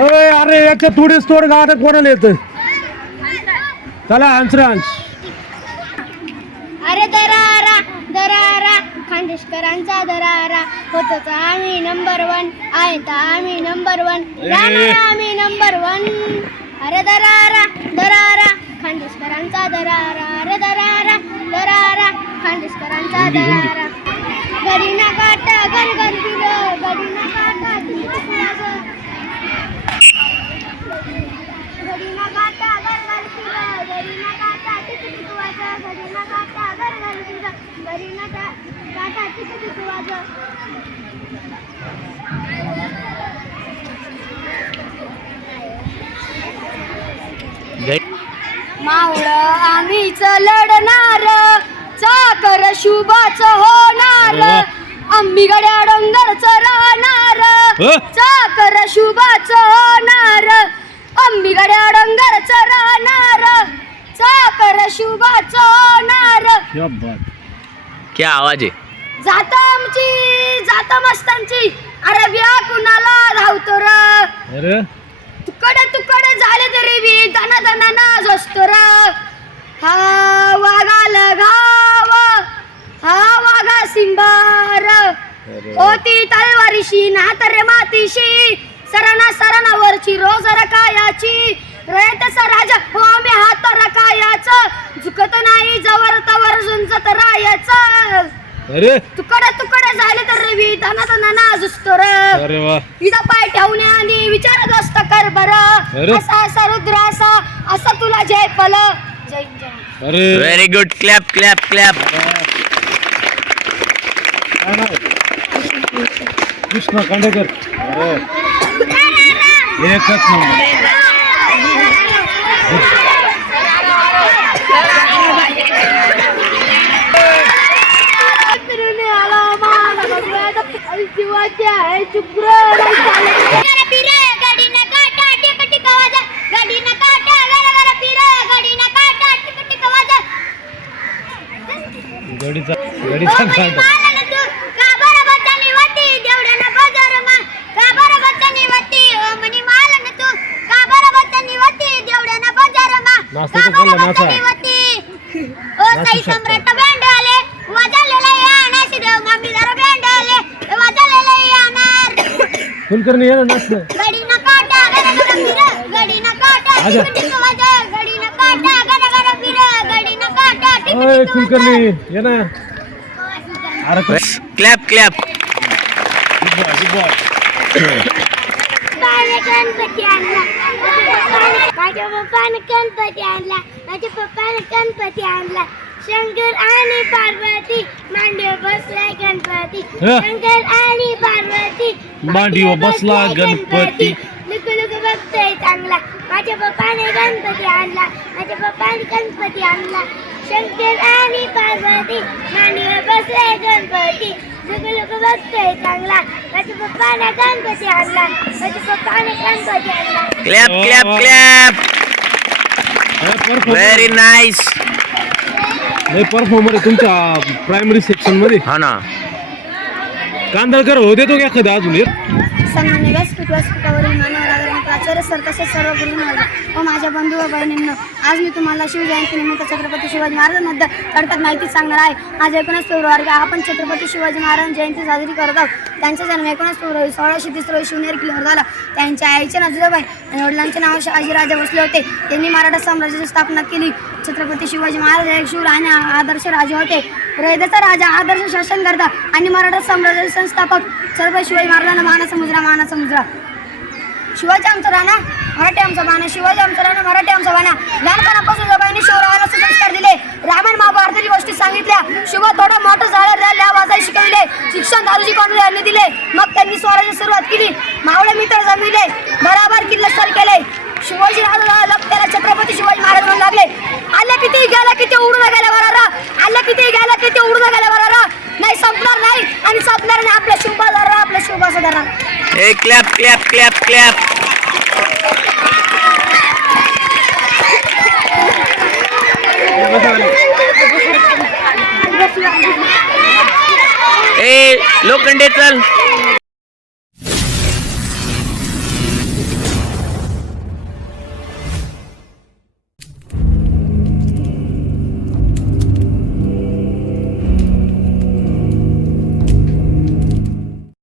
अरे याच्या थोडीच तोड गाणं कोणाला येतं चला हंसरांश अरे दरारा दरारा खांडेशकरांचा दरारा. होतोच आम्ही नंबर वन आहे तर आम्ही नंबर वन राहणार आम्ही नंबर वन अरे दरारा दरारा खांडेशकरांचा दरारा. अरे दरारा दरारा खांडेशकरांचा. दरारा. गडी ना काटा घर घर फिर गडी ना काटा तुझं घडी ना काटा घर घर फिर घडी ना काटा टिक टिक वाजं घडी ना काटा घर घर फिर घडी ना का- काटा टिक टिक वाजं मावळ आम्हीच लढणार. चाकर शुभाच होणार. आम्ही गड्या डोंगरच राहणार? चाकर शुभाच होणार. आम्ही गड्या डोंगरच राहणार चाकर शुभाच होणार. क्या बात. क्या आवाज आहे? जात आमची जात मस्तांची. अरे ब्या कुणाला धावतो र? अरे? तुकडे तुकडे झाले तरी बी दना दना असतो र. हा वाघाल घाव हा वाघा सिंबार होती तलवारीशी नातरे मातीशी. सरणा सरणा रोज रकायाची रयतचा राजा हो आम्ही हात रकायाच झुकत नाही जवर तवर झुंजत रायाचं अरे तुकडे तुकडे झाले तर रवी दना दना नाच असतो र अरे वा इथं पाय ठेवण्याआधी विचारत असत कर बर अरे. असा असा रुद्र असा असं तुला जय पल जय जय अरे very good clap clap clap काय नाव आहे? कृष्ण खांडेकर अरे एकच नंबर जीवाच्या आहे शुक्र नाही चालत. गरा बाजार मा. नाचता का तर कोणला बरं नाचा? बच्चानी वती. ओ साई. सम्राट बँड आले वाजवलेले याणार शिरव मामी जरा बँड आले वाजवलेले याणार कुलकर्णी ये ना नाचलं गडी न काटा गरा फिर गडी न काटा आजा. टिक टिक वाजा गडी न काटा गरा फिर गडी न काटा टिक ओय टिक कुलकर्णी ये ना अरे क्लॅप क्लॅप. गणपती आणला. माझ्या पप्पाने गणपती आणला. माझ्या पप्पाने गणपती आणला. शंकर आणि पार्वती मांडीवर बसलाय गणपती. शंकर आणि पार्वती मांडीवर बसला गणपती. लुक लुक बघतोय चांगला. माझ्या पप्पाने गणपती आणला. माझ्या पप्पाने गणपती आणला. शंकर आणि पार्वती मांडीवर बसलाय गणपती. लुक लुक बघतोय चांगला. माझ्या पप्पाने गणपती आणला. माझ्या पप्पाने गणपती आणला. Clap clap. Clap very nice लय परफॉर्मर आहे तुमच्या प्रायमरी सेक्शनमध्ये. हा ना. कांदळकर होते तो एखाद्या अजून एक. व्यासपीठ व्यासपीठावरील मानव आचार्य सर तसेच सर्व गुरुवर्ग व माझ्या बंधू व बहिणींना आज मी तुम्हाला शिवजयंतीनिमित्त छत्रपती शिवाजी महाराजांबद्दल थोडक्यात माहिती सांगणार आहे. आज एकोणीस फेब्रुवारी आपण छत्रपती शिवाजी महाराज जयंती साजरी करत आहोत. त्यांचा जन्म एकोणीस फेब्रुवारी सोळाशे तीस रोजी शिवनेरी किल्ल्यावर झाला. त्यांच्या आईचे नाव आणि वडिलांचे नाव शहाजीराजे भोसले होते. त्यांनी मराठा साम्राज्याची स्थापना केली. छत्रपती शिवाजी महाराज हे एक शूर आणि आदर्श राजे होते. रयतेचा राजा आदर्श शासनकर्ता आणि मराठा साम्राज्याचे संस्थापक. छत्रपती शिवाजी महाराजांना मानाचा मुजरा मानाचा मुजरा शिवाजी आमचा राणा मराठी आमचा बाणा शिवाजी आमचा राणा मराठी आमचा बाणा. लहानपणापासून जबाईने शिवरायाला सुसंस्कार दिले. रामायण महाभारताची गोष्टी सांगितल्या. शिव थोडं मोठं झालं त्या वाजाय शिकविले. शिक्षण दादूजी कोंडे यांनी दिले. मग त्यांनी स्वराज्य सुरुवात केली. मावळे मित्र जमिले बराबर किल्ले सर केले. शिवाजी राजा त्याला छत्रपती शिवाजी महाराज म्हणून लागले. आल्या किती गेला किती उडून गेल्या बरारा आल्या किती गेला किती उडून गेल्या बरारा नाही संपणार नाही आणि संपणार नाही आपल्या शिव आपल्या ए क्लॅप क्लॅप क्लॅप क्लॅप ए लोखंडे चल.